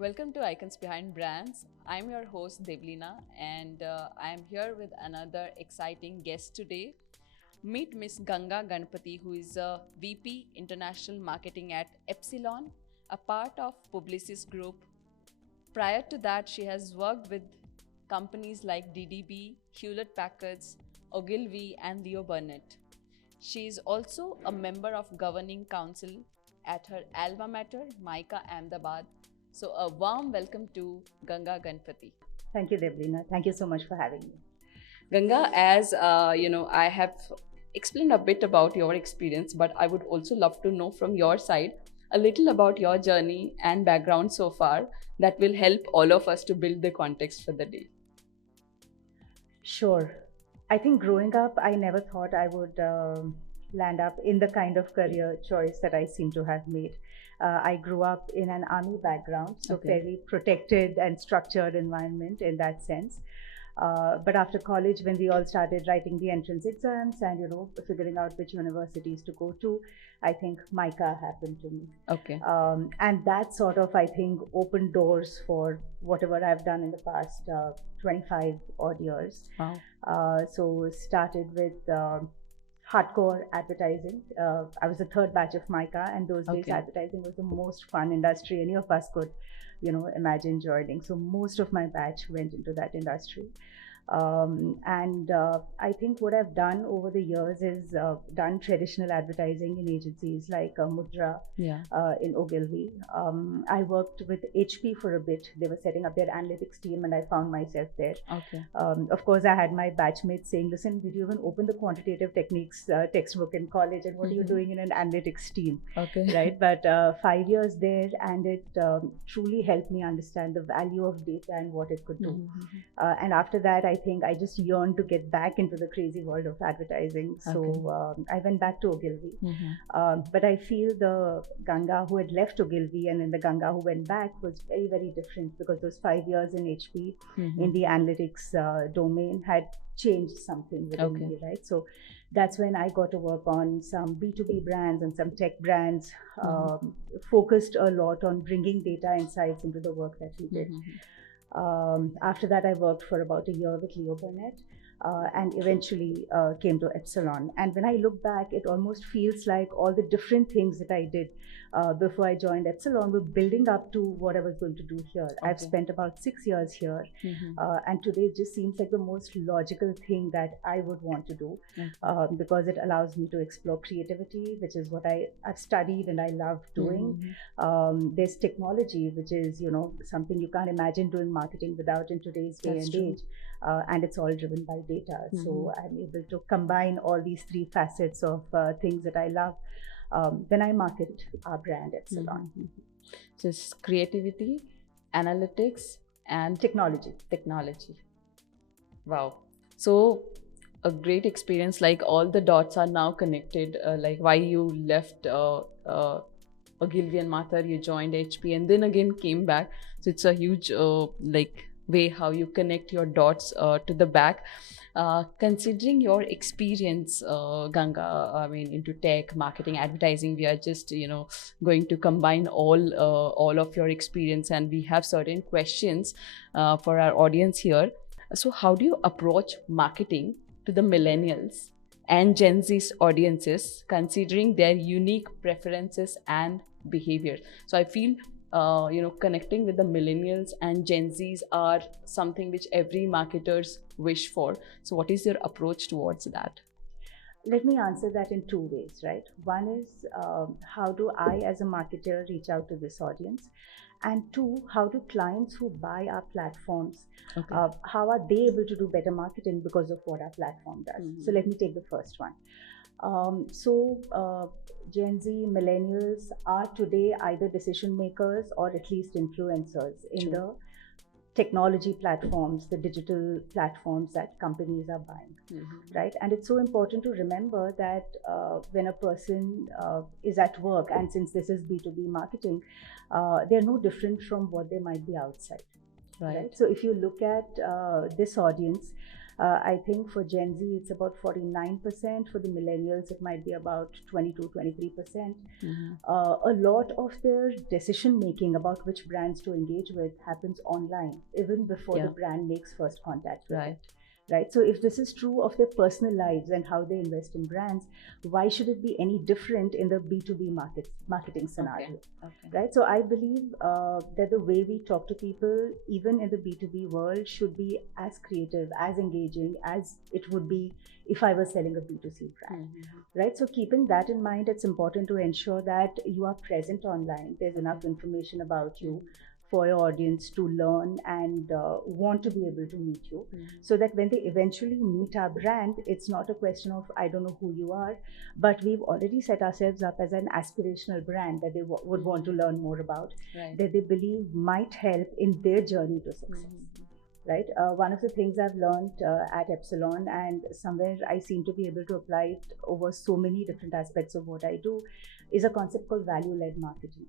Welcome to Icons Behind Brands. I'm your host Devleena and I'm here with another exciting guest today. Meet Miss Ganga Ganapathy, who is a VP International Marketing at Epsilon, a part of Publicis Group. Prior to that, she has worked with companies like DDB, Hewlett Packard, Ogilvy, and Leo Burnett. She is also a member of governing council at her alma mater, MICA Ahmedabad. So a warm welcome to Ganga Ganapathy. Thank you, Devleena. Thank you so much for having me. Ganga, as I have explained a bit about your experience, but I would also love to know from your side a little about your journey and background so far that will help all of us to build the context for the day. Sure. I think growing up, I never thought I would land up in the kind of career choice that I seem to have made. I grew up in an army background, so fairly protected and structured environment in that sense. But after college, when we all started writing the entrance exams and figuring out which universities to go to, I think MICA happened to me. Okay. And that sort of, I think, opened doors for whatever I've done in the past 25 odd years. Wow. So started with hardcore advertising. I was the third batch of MICA, and those days advertising was the most fun industry any of us could imagine joining. So most of my batch went into that industry. I think what I've done over the years is done traditional advertising in agencies like Mudra in Ogilvy. I worked with HP for a bit. They were setting up their analytics team and I found myself there. Okay. Of course, I had my batchmates saying, listen, did you even open the quantitative techniques textbook in college, and what are you doing in an analytics team? Okay. Right. But 5 years there, and it truly helped me understand the value of data and what it could do. And after that, I think I just yearned to get back into the crazy world of advertising. So I went back to Ogilvy. But I feel the Ganga who had left Ogilvy and then the Ganga who went back was very, very different, because those 5 years in HP in the analytics domain had changed something within me, right? So that's when I got to work on some B2B brands and some tech brands, focused a lot on bringing data insights into the work that we did. After that, I worked for about a year with Leo Burnett and eventually came to Epsilon. And when I look back, it almost feels like all the different things that I did before I joined Epsilon were building up to what I was going to do here. I've spent about 6 years here, and today it just seems like the most logical thing that I would want to do, because it allows me to explore creativity, which is what I've studied and I love doing. There's technology, which is something you can't imagine doing marketing without in today's day and age, and it's all driven by data. So I'm able to combine all these three facets of things that I love. Then I market our brand Epsilon. So it's creativity, analytics, and technology. Wow. So a great experience, like all the dots are now connected, like why you left Ogilvy and Mathur, you joined HP and then again came back. So it's a huge way how you connect your dots to the back. Considering your experience, Ganga, I mean, into tech, marketing, advertising, we are just going to combine all of your experience, and we have certain questions for our audience here. So how do you approach marketing to the millennials and Gen Z's audiences, considering their unique preferences and behavior? So I feel connecting with the millennials and Gen Zs are something which every marketers wish for. So what is your approach towards that? Let me answer that in two ways, right? One is how do I as a marketer reach out to this audience? And two, how do clients who buy our platforms, how are they able to do better marketing because of what our platform does? So let me take the first one. Gen Z, millennials are today either decision makers or at least influencers in the technology platforms, the digital platforms that companies are buying, right? And it's so important to remember that when a person is at work, and since this is B2B marketing, they're no different from what they might be outside, right? So if you look at this audience, I think for Gen Z, it's about 49%. For the millennials, it might be about 22-23%. A lot of their decision making about which brands to engage with happens online, even before the brand makes first contact with it. Right. So if this is true of their personal lives and how they invest in brands, why should it be any different in the B2B marketing scenario? Right. So I believe that the way we talk to people, even in the B2B world, should be as creative, as engaging as it would be if I was selling a B2C brand. Right. So keeping that in mind, it's important to ensure that you are present online. There's enough information about you for your audience to learn and want to be able to meet you, so that when they eventually meet our brand, it's not a question of I don't know who you are, but we've already set ourselves up as an aspirational brand that they would want to learn more about, that they believe might help in their journey to success. Right. One of the things I've learned at Epsilon, and somewhere I seem to be able to apply it over so many different aspects of what I do, is a concept called value-led marketing.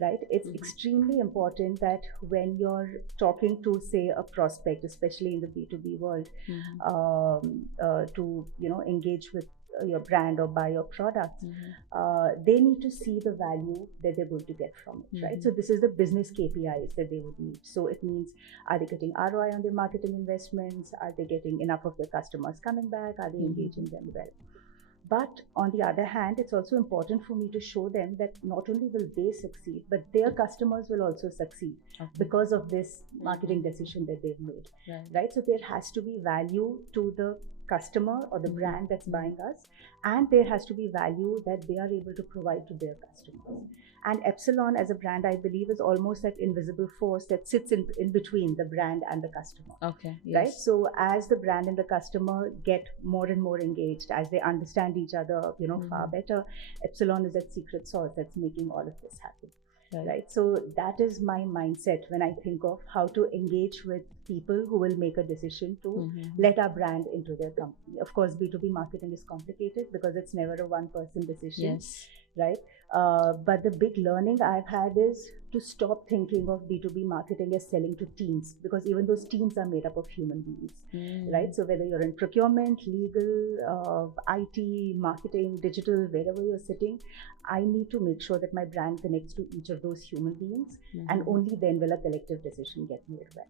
Right. It's extremely important that when you're talking to, say, a prospect, especially in the B2B world, to engage with your brand or buy your products, they need to see the value that they're going to get from it, right? So this is the business KPIs that they would need. So it means, are they getting ROI on their marketing investments? Are they getting enough of their customers coming back? Are they engaging them well? But on the other hand, it's also important for me to show them that not only will they succeed, but their customers will also succeed because of this marketing decision that they've made, right? So there has to be value to the customer or the brand that's buying us, and there has to be value that they are able to provide to their customers. And Epsilon as a brand, I believe, is almost that invisible force that sits in between the brand and the customer. Right? So as the brand and the customer get more and more engaged, as they understand each other, far better, Epsilon is that secret sauce that's making all of this happen. Right. So that is my mindset when I think of how to engage with people who will make a decision to let our brand into their company. Of course, B2B marketing is complicated because it's never a one-person decision. Right. But the big learning I've had is to stop thinking of B2B marketing as selling to teams, because even those teams are made up of human beings, right? So whether you're in procurement, legal, IT, marketing, digital, wherever you're sitting, I need to make sure that my brand connects to each of those human beings, and only then will a collective decision get made well.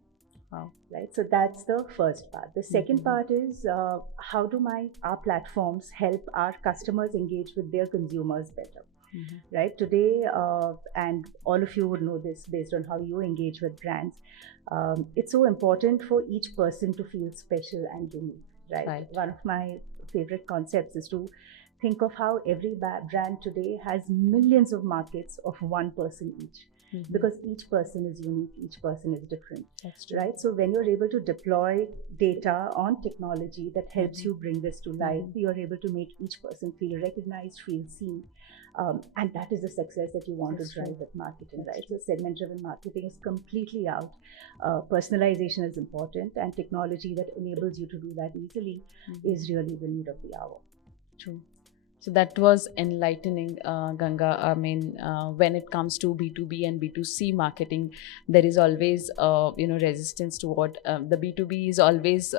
Right. So that's the first part. The second part is how do our platforms help our customers engage with their consumers better? Right. Today, and all of you would know this based on how you engage with brands, it's so important for each person to feel special and unique. Right. One of my favorite concepts is to think of how every brand today has millions of markets of one person each. Because each person is unique, each person is different. That's true. Right? So when you're able to deploy data on technology that helps you bring this to life, you're able to make each person feel recognized, feel seen. And that is the success that you want to drive with marketing, right? So segment-driven marketing is completely out. Personalization is important, and technology that enables you to do that easily is really the need of the hour. True. So that was enlightening, Ganga. I mean, when it comes to B2B and B2C marketing, there is always, resistance to what the B2B is always,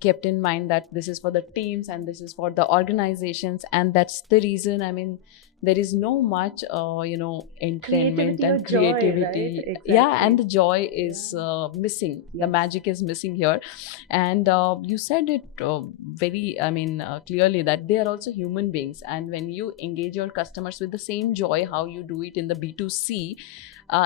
kept in mind that this is for the teams and this is for the organizations. And that's the reason, I mean, there is no much, entertainment and creativity. Right? Exactly. Yeah, and the joy is missing. The magic is missing here. And you said it very, clearly that they are also human beings. And when you engage your customers with the same joy, how you do it in the B2C,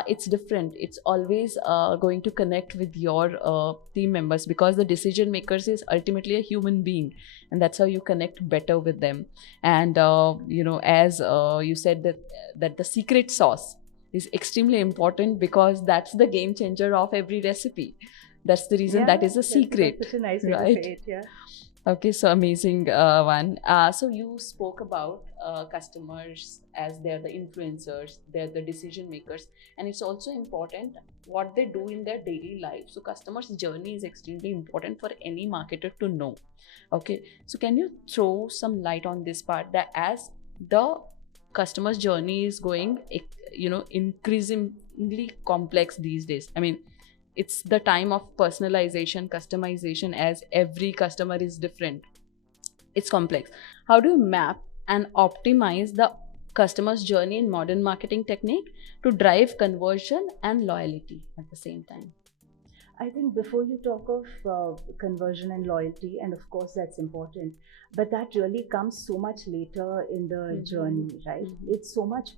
it's different. It's always going to connect with your team members, because the decision makers is ultimately a human being, and that's how you connect better with them. And as you said that the secret sauce is extremely important, because that's the game changer of every recipe. That's the reason that is a secret. That's such a nice way to say it. Yeah. Okay, so amazing one. So you spoke about customers as they're the influencers, they're the decision makers, and it's also important what they do in their daily life. So customers' journey is extremely important for any marketer to know. Okay, so can you throw some light on this part, that as the customer's journey is going, increasingly complex these days? I mean, it's the time of personalization, customization, as every customer is different. It's complex. How do you map and optimize the customer's journey in modern marketing technique to drive conversion and loyalty at the same time? I think before you talk of conversion and loyalty, and of course that's important, but that really comes so much later in the journey, right? It's so much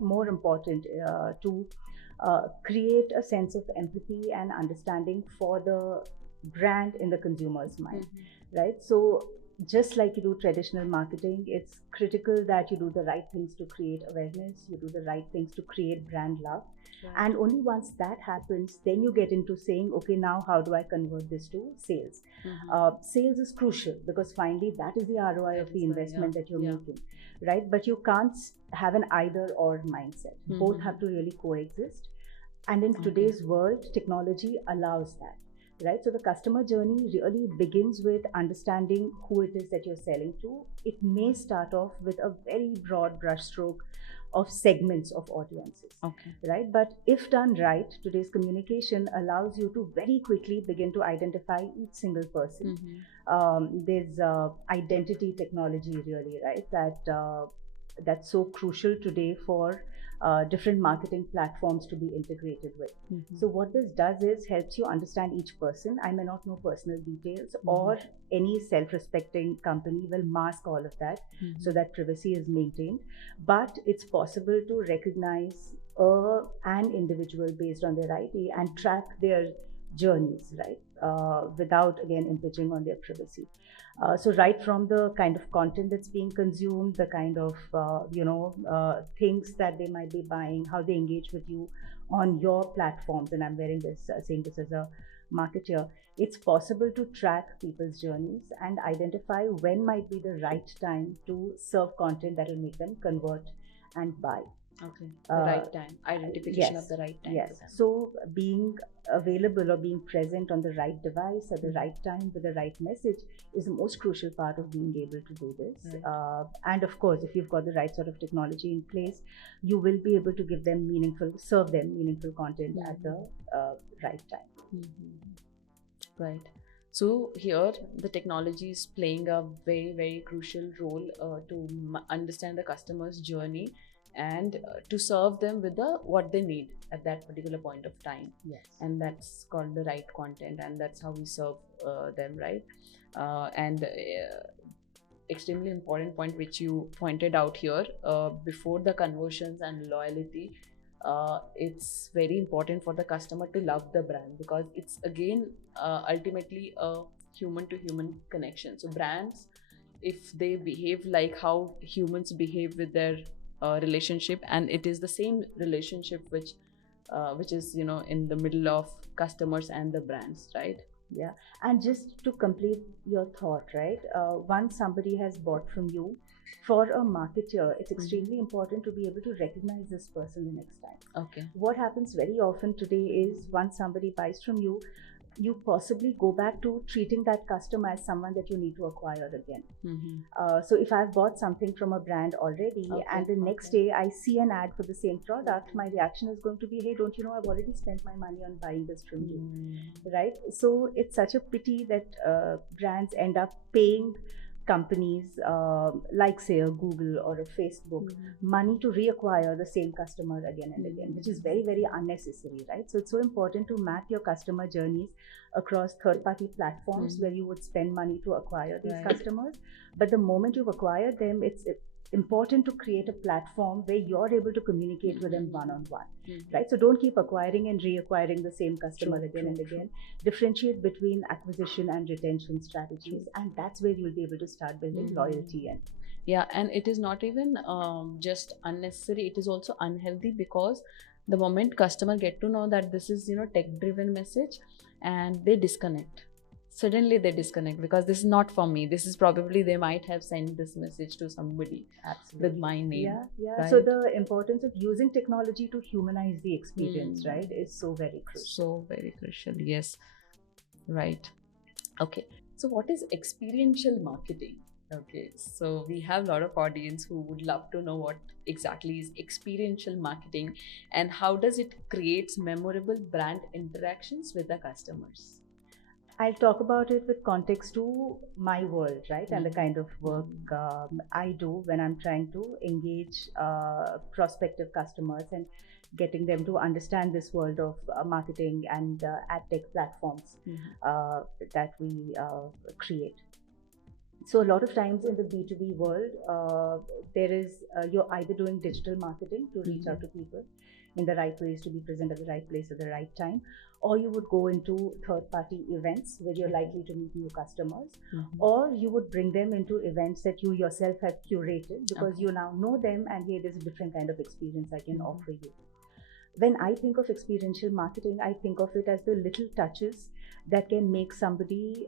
more important to create a sense of empathy and understanding for the brand in the consumer's mind, right? So just like you do traditional marketing, it's critical that you do the right things to create awareness, you do the right things to create brand love. Right. And only once that happens, then you get into saying, okay, now how do I convert this to sales? Sales is crucial because finally that is the ROI of the investment that you're making, right? But you can't have an either or mindset. Both have to really coexist. And in today's world, technology allows that. Right, so the customer journey really begins with understanding who it is that you're selling to. It may start off with a very broad brushstroke of segments of audiences, right? But if done right, today's communication allows you to very quickly begin to identify each single person. There's identity technology, really, right? That's so crucial today for different marketing platforms to be integrated with. So what this does is helps you understand each person. I may not know personal details, or any self-respecting company will mask all of that so that privacy is maintained. But it's possible to recognize an individual based on their ID and track their journeys, right? Without again impinging on their privacy. So right from the kind of content that's being consumed, the kind of things that they might be buying, how they engage with you on your platforms, and I'm wearing this, saying this as a marketer, it's possible to track people's journeys and identify when might be the right time to serve content that will make them convert and buy. The right time, identification of the right time. Yes. So being available or being present on the right device at the right time with the right message is the most crucial part of being able to do this. Right. And of course, if you've got the right sort of technology in place, you will be able to serve them meaningful content at the right time. Right. So here the technology is playing a very, very crucial role to understand the customer's journey and to serve them with what they need at that particular point of time. Yes. And that's called the right content, and that's how we serve them, right? Extremely important point which you pointed out here, before the conversions and loyalty, it's very important for the customer to love the brand, because it's again ultimately a human to human connection. So brands, if they behave like how humans behave with their relationship, and it is the same relationship which is in the middle of customers and the brands, right? Yeah. And just to complete your thought, right, once somebody has bought from you, for a marketer it's extremely important to be able to recognize this person the next time. Okay. What happens very often today is once somebody buys from you, you possibly go back to treating that customer as someone that you need to acquire again. So if I've bought something from a brand already, and the next day I see an ad for the same product, my reaction is going to be, hey, don't you know I've already spent my money on buying this from you, right? So it's such a pity that brands end up paying companies like say a Google or a Facebook money to reacquire the same customer again and again, which is very, very unnecessary, right? So it's so important to map your customer journeys across third-party platforms where you would spend money to acquire these customers. But the moment you've acquired them, it's important to create a platform where you're able to communicate with them one-on-one, right? So don't keep acquiring and reacquiring the same customer again and again. Differentiate between acquisition and retention strategies, and that's where you'll be able to start building loyalty. And it is not even just unnecessary, it is also unhealthy, because the moment customer get to know that this is tech-driven message, and they disconnect. Suddenly they disconnect, because this is not for me. This is probably, they might have sent this message to somebody with my name. Right? So the importance of using technology to humanize the experience, right, is so very crucial. So very crucial, yes. Right. Okay. So what is experiential marketing? Okay, so we have a lot of audience who would love to know what exactly is experiential marketing and how does it creates memorable brand interactions with the customers. I'll talk about it with context to my world, right? And the Mhm. kind of work I do when I'm trying to engage prospective customers and getting them to understand this world of marketing and ad tech platforms uh, that we create. So a lot of times in the B2B world, there is you're either doing digital marketing to reach out to people in the right ways, to be present at the right place at the right time, or you would go into third-party events where you're likely to meet new customers, or you would bring them into events that you yourself have curated because you now know them and hey, there's a different kind of experience I can offer you. When I think of experiential marketing, I think of it as the little touches that can make somebody,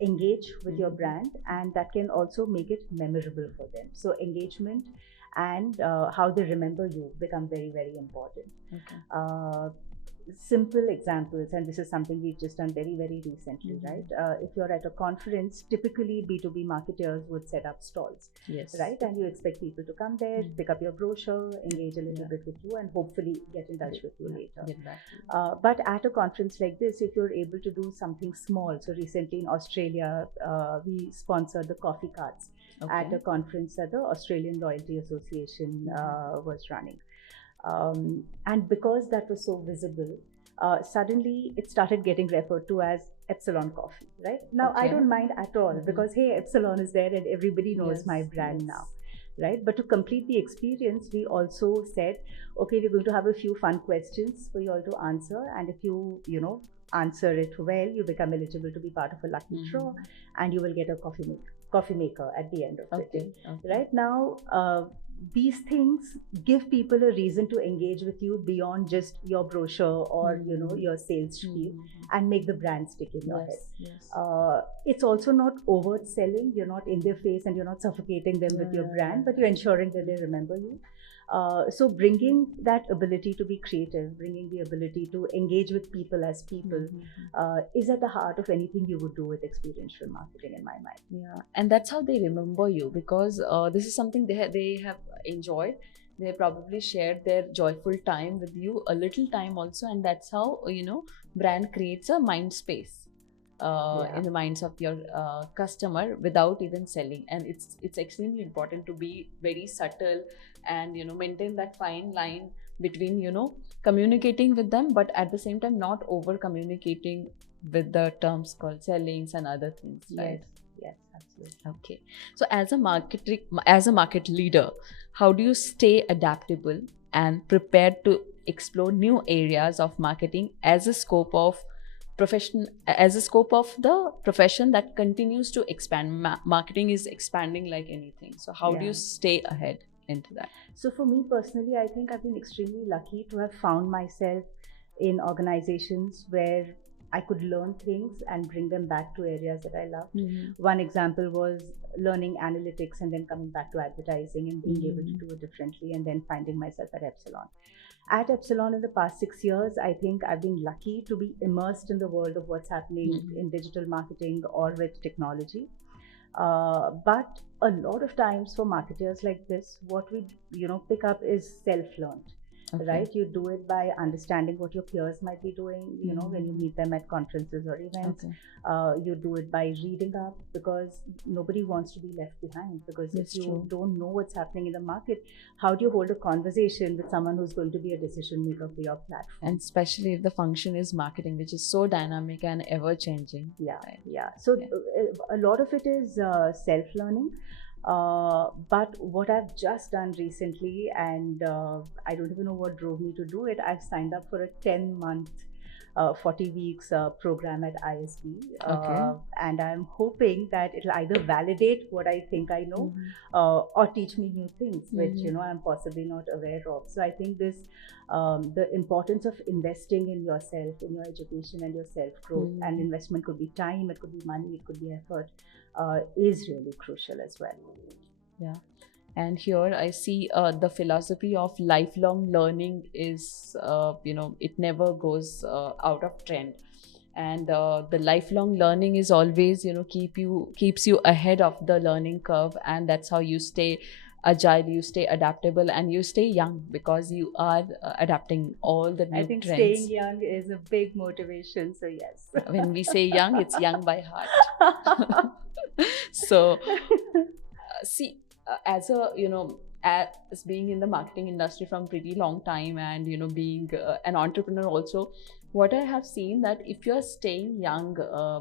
engage with your brand, and that can also make it memorable for them. So engagement and how they remember you become very, very important. Okay. Simple examples, and this is something we've just done very, very recently, right? If you're at a conference, typically B2B marketers would set up stalls, Yes. right? And you expect people to come there, pick up your brochure, engage a little bit with you, and hopefully get in touch with you later. Get back to you. But at a conference like this, if you're able to do something small, so recently in Australia, we sponsored the coffee carts at a conference that the Australian Loyalty Association was running. And because that was so visible, suddenly it started getting referred to as Epsilon coffee, right? Now, I don't mind at all because, hey, Epsilon is there and everybody knows my brand now, right? But to complete the experience, we also said, okay, we're going to have a few fun questions for you all to answer. And if you answer it well, you become eligible to be part of a lucky draw and you will get a coffee maker at the end of the day. Right now, these things give people a reason to engage with you beyond just your brochure or your sales spiel and make the brand stick in your head. It's also not overt selling. You're not in their face and you're not suffocating them with your brand, but you're ensuring that they remember you. So bringing that ability to be creative, bringing the ability to engage with people as people is at the heart of anything you would do with experiential marketing in my mind. Yeah, and that's how they remember you because this is something they have enjoyed. They probably shared their joyful time with you, a little time also, and that's how brand creates a mind space in the minds of your customer without even selling. And it's extremely important to be very subtle and maintain that fine line between communicating with them, but at the same time not over communicating with the terms called sellings and other things, right? Yes, absolutely. Okay, so as a market leader, how do you stay adaptable and prepared to explore new areas of marketing as a scope of the profession that continues to expand? Marketing is expanding like anything, so how do you stay ahead into that? So for me personally, I think I've been extremely lucky to have found myself in organizations where I could learn things and bring them back to areas that I loved. One example was learning analytics and then coming back to advertising and being able to do it differently, and then finding myself at Epsilon. At Epsilon in the past 6 years, I think I've been lucky to be immersed in the world of what's happening in digital marketing or with technology. But a lot of times for marketers like this, what we pick up is self-learned. Right? You do it by understanding what your peers might be doing, when you meet them at conferences or events. You do it by reading up because nobody wants to be left behind. Because if you don't know what's happening in the market, how do you hold a conversation with someone who's going to be a decision maker for your platform? And especially if the function is marketing, which is so dynamic and ever changing. So a lot of it is self-learning. But what I've just done recently, and I don't even know what drove me to do it, I've signed up for a 10-month, 40 weeks program at ISB. And I'm hoping that it'll either validate what I think I know or teach me new things, which I'm possibly not aware of. So I think this, the importance of investing in yourself, in your education and your self-growth, and investment could be time, it could be money, it could be effort, is really crucial as well. Yeah. And here I see the philosophy of lifelong learning is, it never goes out of trend. and the lifelong learning is always, keeps you ahead of the learning curve, and that's how you stay agile, you stay adaptable, and you stay young because you are adapting all the new I think trends. staying young is a big motivation. So yes. When we say young, it's young by heart. So see, as a, as being in the marketing industry from pretty long time, and being an entrepreneur also, what I have seen, that if you're staying young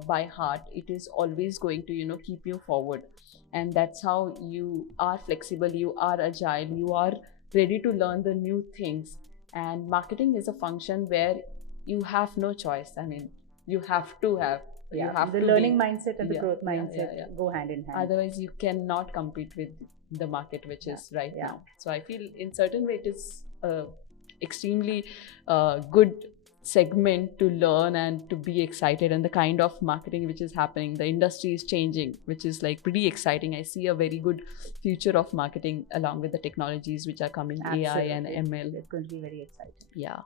by heart, it is always going to keep you forward, and that's how you are flexible, you are agile, you are ready to learn the new things. And marketing is a function where you have no choice. I mean, you have to have, you have the to learning be, mindset and the growth mindset go hand in hand. Otherwise you cannot compete with the market, which is right now. So I feel in certain way it is extremely good segment to learn and to be excited, and the kind of marketing which is happening, the industry is changing, which is like pretty exciting. I see a very good future of marketing along with the technologies which are coming. Absolutely. AI and ML, it's going to be very exciting. Yeah.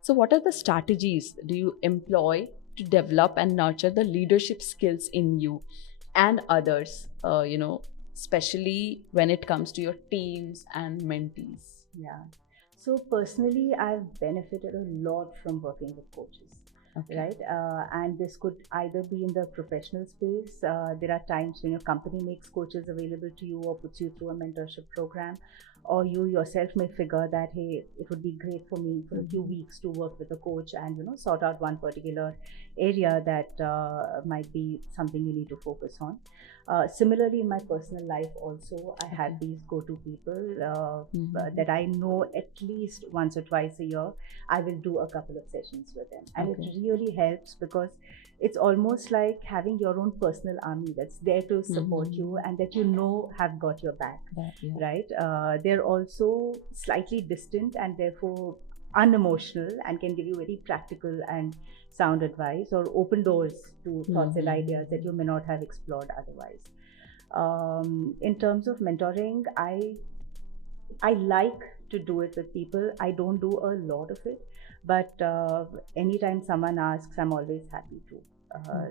So what are the strategies do you employ to develop and nurture the leadership skills in you and others, especially when it comes to your teams and mentees? Yeah. So personally, I've benefited a lot from working with coaches. Okay. Right? And this could either be in the professional space. There are times when your company makes coaches available to you or puts you through a mentorship program, or you yourself may figure that, hey, it would be great for me for a few weeks to work with a coach and sort out one particular area that might be something you need to focus on. Similarly, in my personal life also, I have these go-to people that I know at least once or twice a year. I will do a couple of sessions with them, and it really helps because it's almost like having your own personal army that's there to support you and that have got your back, right? They're also slightly distant and therefore unemotional and can give you very practical and sound advice or open doors to thoughts and ideas that you may not have explored otherwise. In terms of mentoring, I like to do it with people. I don't do a lot of it, but anytime someone asks, I'm always happy to.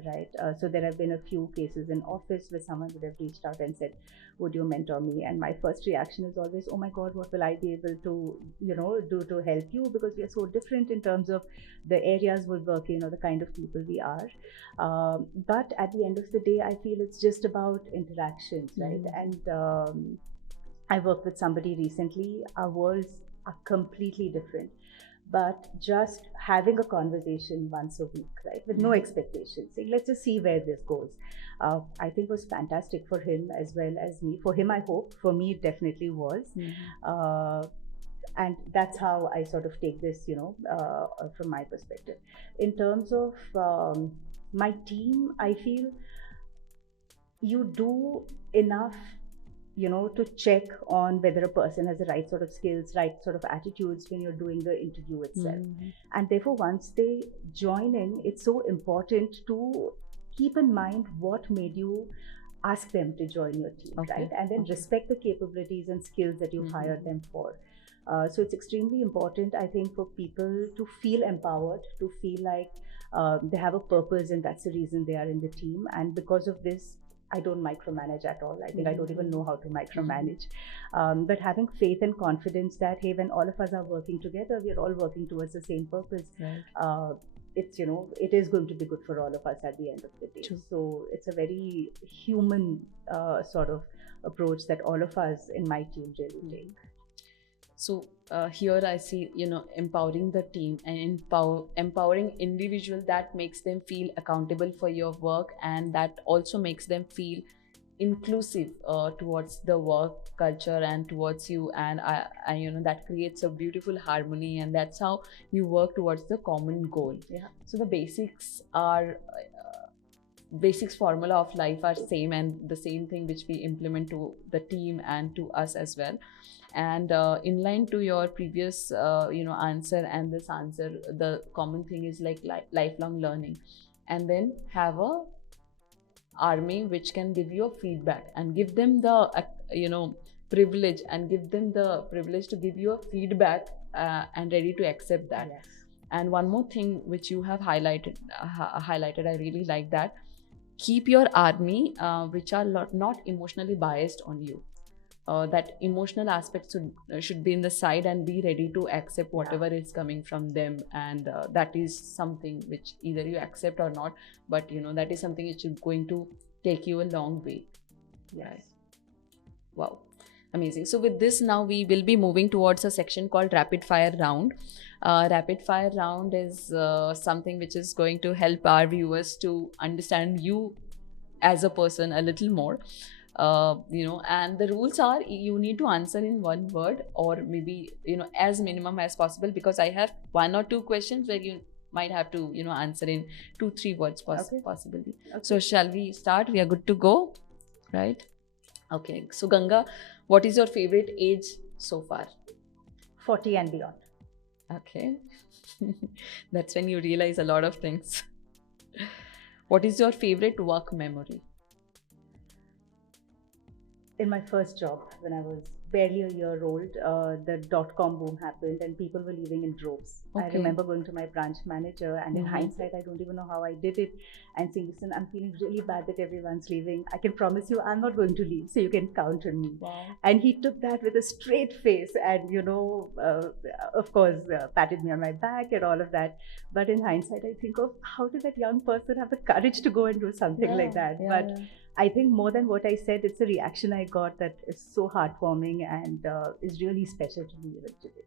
Right. So there have been a few cases in office where someone would have reached out and said, would you mentor me? And my first reaction is always, oh my God, what will I be able to, do to help you? Because we are so different in terms of the areas we work in or the kind of people we are. But at the end of the day, I feel it's just about interactions, right? And I worked with somebody recently. Our worlds are completely different. But just having a conversation once a week, right, with no expectations, saying, let's just see where this goes, I think was fantastic for him as well as me. For him, I hope. For me, it definitely was. And that's how I sort of take this, from my perspective. In terms of my team, I feel you do enough to check on whether a person has the right sort of skills, right sort of attitudes when you're doing the interview itself. And therefore, once they join in, it's so important to keep in mind what made you ask them to join your team, right? And then respect the capabilities and skills that you've hired them for. So it's extremely important, I think, for people to feel empowered, to feel like they have a purpose and that's the reason they are in the team. And because of this, I don't micromanage at all. I think I don't even know how to micromanage. But having faith and confidence that, hey, when all of us are working together, we're all working towards the same purpose. It's, it is going to be good for all of us at the end of the day. So it's a very human sort of approach that all of us in my team really take. So here I see, empowering the team and empowering individual, that makes them feel accountable for your work, and that also makes them feel inclusive towards the work culture and towards you, and that creates a beautiful harmony, and that's how you work towards the common goal. So the basics formula of life are same, and the same thing which we implement to the team and to us as well. And in line to your previous answer and this answer, the common thing is like lifelong learning, and then have a army which can give you a feedback and give them the privilege, and give them the privilege to give you a feedback and ready to accept that. And one more thing which you have highlighted, I really like that. Keep your army, which are not emotionally biased on you. That emotional aspect should be in the side, and be ready to accept whatever is coming from them. And that is something which either you accept or not, but that is something which is going to take you a long way. Yes. Wow. Amazing. So with this, now we will be moving towards a section called rapid fire round. Rapid fire round is something which is going to help our viewers to understand you as a person a little more. And the rules are, you need to answer in one word, or maybe as minimum as possible, because I have 1 or 2 questions where you might have to answer in 2-3 words possibly. Okay. So shall we start? We are good to go, right? Okay. So Ganga, what is your favorite age so far? 40 and beyond. Okay. That's when you realize a lot of things. What is your favorite work memory? In my first job, when I was barely a year old, the dot-com boom happened and people were leaving in droves. Okay. I remember going to my branch manager, and in hindsight, I don't even know how I did it, and saying, listen, I'm feeling really bad that everyone's leaving. I can promise you I'm not going to leave, so you can count on me. Wow. And he took that with a straight face and, of course, patted me on my back and all of that. But in hindsight, I think of how did that young person have the courage to go and do something like that? But I think more than what I said, it's the reaction I got that is so heartwarming and is really special to me even today.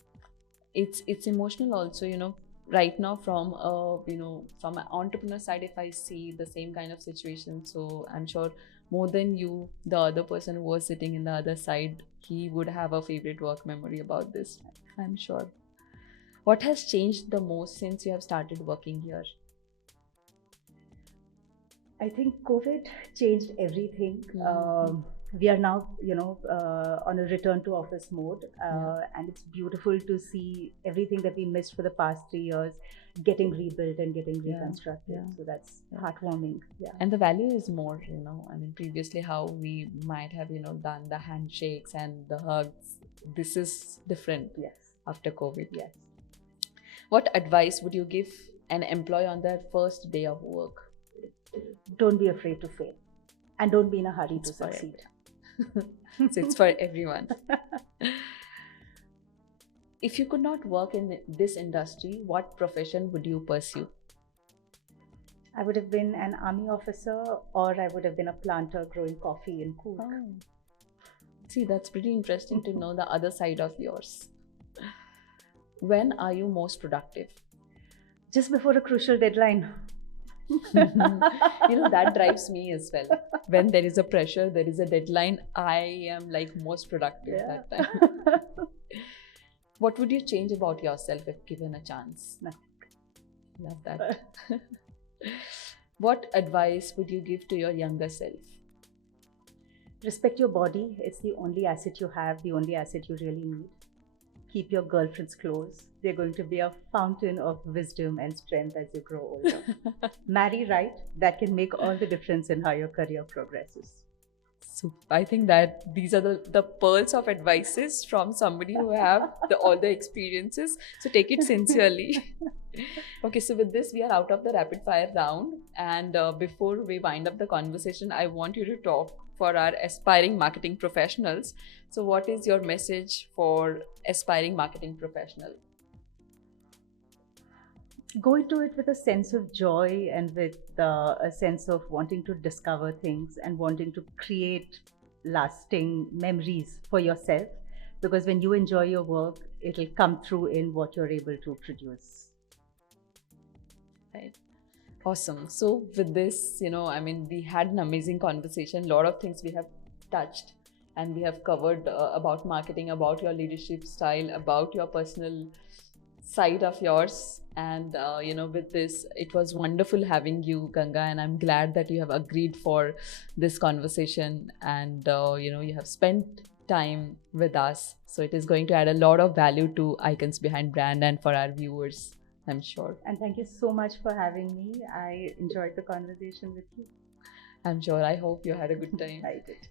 It's emotional also, right now from from an entrepreneur side, if I see the same kind of situation, so I'm sure more than you, the other person who was sitting in the other side, he would have a favorite work memory about this, I'm sure. What has changed the most since you have started working here? I think COVID changed everything. We are now, on a return to office mode, and it's beautiful to see everything that we missed for the past 3 years getting rebuilt and getting reconstructed. So that's heartwarming. Yeah. And the value is more, I mean, previously how we might have, done the handshakes and the hugs. This is different. Yes. After COVID. Yes. What advice would you give an employee on their first day of work? Don't be afraid to fail, and don't be in a hurry to succeed. So it's for everyone. If you could not work in this industry, what profession would you pursue? I would have been an army officer, or I would have been a planter growing coffee in Coorg. Oh. See, that's pretty interesting to know the other side of yours. When are you most productive? Just before a crucial deadline. That drives me as well. When there is a pressure, there is a deadline, I am like most productive that time. What would you change about yourself if given a chance? Nothing. Love that. What advice would you give to your younger self? Respect your body. It's the only asset you have, the only asset you really need. Keep your girlfriends close. They're going to be a fountain of wisdom and strength as you grow older. Marry right. That can make all the difference in how your career progresses. So I think that these are the pearls of advices from somebody who have all the experiences. So take it sincerely. Okay, so with this, we are out of the rapid fire round. And before we wind up the conversation, I want you to talk for our aspiring marketing professionals. So what is your message for aspiring marketing professional? Go into it with a sense of joy and with a sense of wanting to discover things and wanting to create lasting memories for yourself. Because when you enjoy your work, it'll come through in what you're able to produce. Right. Awesome. So with this, we had an amazing conversation. A lot of things we have touched and we have covered about marketing, about your leadership style, about your personal side of yours. And, with this, it was wonderful having you, Ganga, and I'm glad that you have agreed for this conversation and, you have spent time with us. So it is going to add a lot of value to Icons Behind Brand and for our viewers, I'm sure. And thank you so much for having me. I enjoyed the conversation with you. I'm sure. I hope you had a good time. I did.